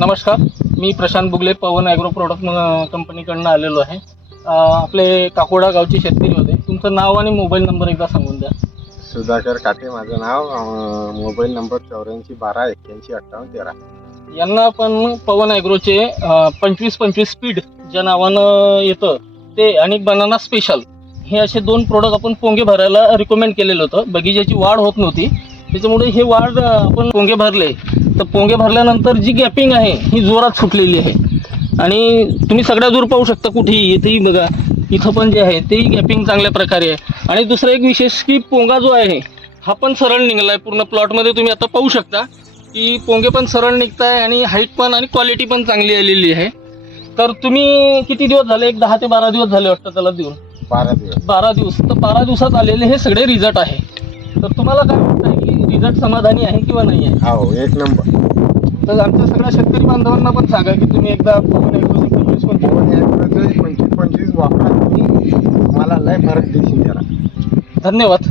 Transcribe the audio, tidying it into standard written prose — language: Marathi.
नमस्कार, मी प्रशांत बुगले, पवन ॲग्रो प्रोडक्ट कंपनीकडून आलेलो आहे. आपले काकोडा गावचे शेतकरी होते. तुमचं नाव आणि मोबाईल नंबर एकदा सांगून द्या. सुधाकर काटे माझं नाव. Mobile number 84 12 81 58 13. यांना आपण पवन ॲग्रोचे 25-25 स्पीड ज्या नावानं येतं ते आणि बनाना स्पेशल हे असे 2 प्रोडक्ट आपण पोंगे भरायला रिकमेंड केलेलं होतं. बगीच्याची वाढ होत नव्हती, त्याच्यामुळे हे वाढ आपण पोंगे भरले. तर पोंगे भरल्यानंतर जी गॅपिंग आहे ही जोरात सुटलेली आहे आणि तुम्ही सगळ्या दूर पाहू शकता. कुठेही इथेही बघा, इथं पण जे आहे तेही गॅपिंग चांगल्या प्रकारे आहे. आणि दुसरं एक विशेष की पोंगा जो आहे हा पण सरळ निघाला आहे. पूर्ण प्लॉटमध्ये तुम्ही आता पाहू शकता की पोंगे पण सरळ निघत आहे आणि हाईट पण आणि क्वालिटी पण चांगली आलेली आहे. तर तुम्ही किती दिवस झाले? एक 10 ते 12 दिवस झाले वाटतं त्याला देऊन. 12 दिवस. तर 12 दिवसात आलेले हे सगळे रिझल्ट आहे. तर तुम्हाला काय वाटतं की रिझल्ट समाधानी आहे किंवा नाही आहे? हो, एक नंबर. तर आमच्या सगळ्या शेतकरी बांधवांना पण सांगा की तुम्ही एकदा पवन ॲग्रोचे 25-25 वापरा, तुम्ही मला लय फरक दिसेल त्याला. धन्यवाद.